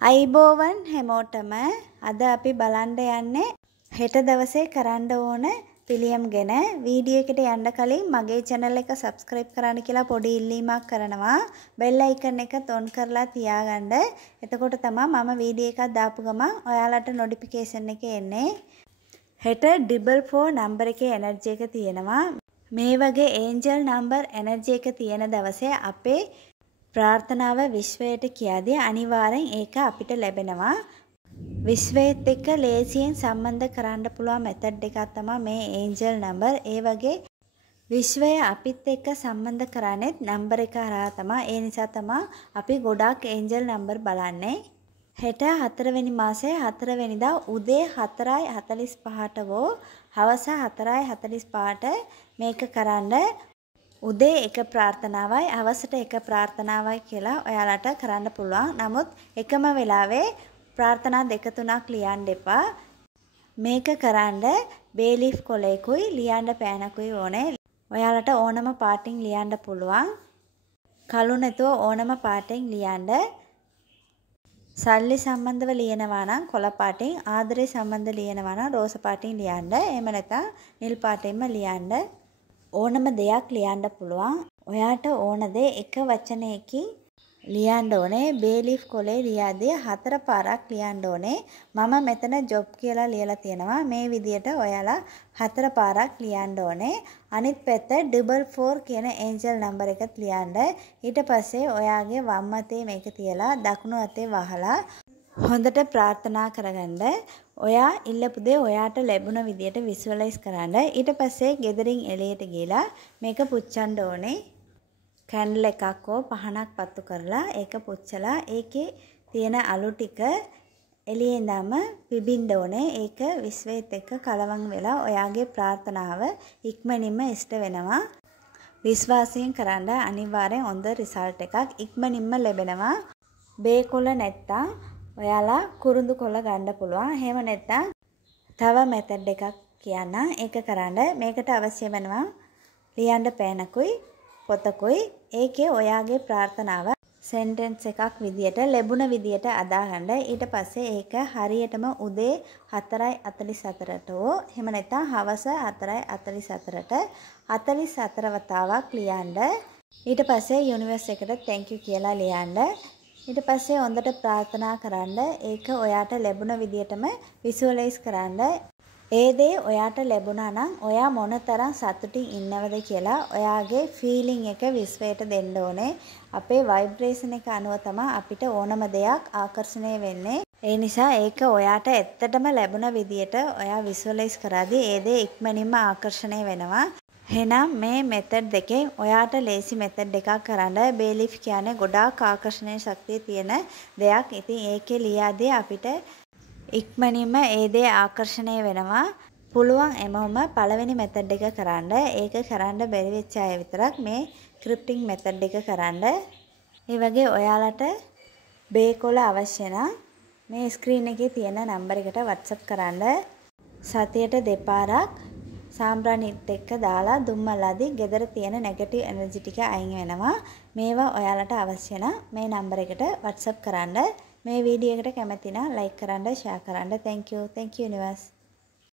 අයිබෝවන් හැමෝටම අද අපි බලන්න යන්නේ හෙට දවසේ කරන්න ඕන පිළියම් ගැන. වීඩියෝ එකට යන්න කලින් මගේ channel එක subscribe කරන්න කියලා පොඩි ඉල්ලීමක් කරනවා. bell icon එකත් on කරලා තියාගන්න. එතකොට තමයි මම වීඩියෝ එකක් දාපු ගමන් ඔයාලට notification එක එන්නේ. හෙට double 4 number එකේ energy එක තියෙනවා. මේ වගේ angel number energy එක තියෙන දවසේ අපේ ප්‍රාර්ථනාව විශ්වයට කියදී අනිවාර්යෙන් ඒක අපිට ලැබෙනවා. විශ්වයත් එක්ක ලේසියෙන් සම්බන්ධ කරන්න පුළුවන් මෙතඩ් එකක් තමයි මේ ඒන්ජල් නම්බර්. ඒ වගේ විශ්වය අපිත් එක්ක සම්බන්ධ කරන්නේත් නම්බර එක හරහා තමයි. ඒ නිසා තමයි අපි ගොඩාක් ඒන්ජල් නම්බර් බලන්නේ. හෙට 4 වෙනි මාසයේ 4 වෙනිදා උදේ 4:45ට වෝ හවස 4:45ට මේක කරන්න. උදේ එක ප්‍රාර්ථනාවයි හවසට එක ප්‍රාර්ථනාවයි කියලා ඔයාලට කරන්න පුළුවන්. නමුත් එකම වෙලාවේ ප්‍රාර්ථනා දෙක තුනක් ලියන්න එපා. මේක කරන්න බේලිෆ් කොලේකුයි ලියන්න පෑනකුයි ඕනේ. ඔයාලට ඕනම පාටින් ලියන්න පුළුවන්. කළු නැතුව ඕනම පාටින් ලියන්න. සල්ලි සම්බන්ධව ලියනවා නම් කොළ පාටින්, ආදරේ සම්බන්ධ ලියනවා නම් රෝස පාටින් ලියන්න. එහෙම නැත්නම් නිල් පාටින්ම ලියන්න. ඕනම දෙයක් ලියන්න පුළුවන්. ඔයාට ඕන දේ එක වචනයකින් ලියන්න ඕනේ. බේලිෆ් කොලේ ලියාදී 4 පාරක් ලියන්න ඕනේ. මම මෙතන ජොබ් කියලා ලියලා තියෙනවා. මේ විදියට ඔයාලා 4 පාරක් ලියන්න ඕනේ. අනිත් පැත්ත 444 කියන ඒන්ජල් නම්බර් එකත් ලියන්න. ඊට පස්සේ ඔයාගේ වම් අතේ මේක තියලා දකුණු අතේ වහලා හොඳට ප්‍රාර්ථනා කරගන්න. ඔයා ඉල්ලපු දේ ඔයාට ලැබුණ විදියට විසුවලයිස් කරන්න. ඊට පස්සේ ගෙදරින් එළියට ගිහලා මේක පුච්චන්න ඕනේ. කැන්ඩල් එකක් හෝ පහනක් පත්තු කරලා ඒක පුච්චලා ඒකේ තියෙන අලු ටික එළියේ ඉඳන්ම පිබින්න ඕනේ. ඒක විශ්වයත් එක්ක කලවම් වෙලා ඔයාගේ ප්‍රාර්ථනාව ඉක්මනින්ම ඉෂ්ට වෙනවා. විශ්වාසයෙන් කරන්න අනිවාර්යෙන් හොඳ රිසල්ට් එකක් ඉක්මනින්ම ලැබෙනවා. බේකොළ නැත්තම් ඔයාලා කුරුඳු කොළ ගන්න පුළුවන්. එහෙම නැත්නම් තව මෙතඩ් එකක් කියන්න. ඒක කරන්න මේකට අවශ්‍ය වෙනවා ලියන්න පෑනකුයි පොතකුයි. ඒකේ ඔයාගේ ප්‍රාර්ථනාව සෙන්ටෙන්ස් එකක් විදියට ලැබුණ විදියට අදාගන්න. ඊට පස්සේ ඒක හරියටම උදේ 4:44ට හෝ එහෙම නැත්නම් හවස 4:44ට 44 වතාවක් ලියන්න. ඊට පස්සේ යුනිවර්ස් එකට thank you කියලා ලියන්න. ඊට පස්සේ හොඳට ප්‍රාර්ථනා කරන්න. ඒක ඔයාට ලැබුණ විදියටම විසුවලයිස් කරන්න. ඒ දේ ඔයාට ලැබුණා නම් ඔයා මොනතරම් සතුටින් ඉන්නවද කියලා ඔයාගේ ෆීලිං එක විශ්වයට දෙන්න ඕනේ. අපේ ভাইබ්‍රේෂන් එක අනුව තමයි අපිට ඕනම දෙයක් ආකර්ෂණය වෙන්නේ. ඒ නිසා ඒක ඔයාට ඇත්තටම ලැබුණ විදියට ඔයා විසුවලයිස් කරාදී ඒ දේ ඉක්මනින්ම ආකර්ෂණය වෙනවා. එහෙනම් මේ මෙතඩ් දෙකෙන් ඔයාට ලේසි මෙතඩ් එකක් කරන්න. බේලිෆ් කියන්නේ ගොඩාක් ආකර්ෂණීය ශක්තිය තියෙන දෙයක්. ඉතින් ඒකේ ලියාදී අපිට ඉක්මනින්ම ඒ දේ ආකර්ෂණය වෙනවා. පුළුවන් එමම පළවෙනි මෙතඩ් එක කරන්න. ඒක කරන්න බැරි වෙච්ච අය විතරක් මේ ක්‍රිප්ටිං මෙතඩ් එක කරන්න. ඒ වගේ ඔයාලට බේකොළ අවශ්‍ය නම් මේ ස්ක්‍රීන් එකේ තියෙන නම්බර් එකට WhatsApp කරන්න. සතියට දෙපාරක් සාම්ප්‍රාණිත් එක්ක දාලා දුම්මලාදී ගෙදර තියෙන නෙගටිව් එනර්ජි ටික අයින් වෙනවා. මේවා ඔයාලට අවශ්‍ය නම් මේ නම්බර එකට WhatsApp කරන්න. මේ වීඩියෝ එකට කැමති නම් ලයික් කරන්න, ෂෙයා කරන්න. Thank you universe.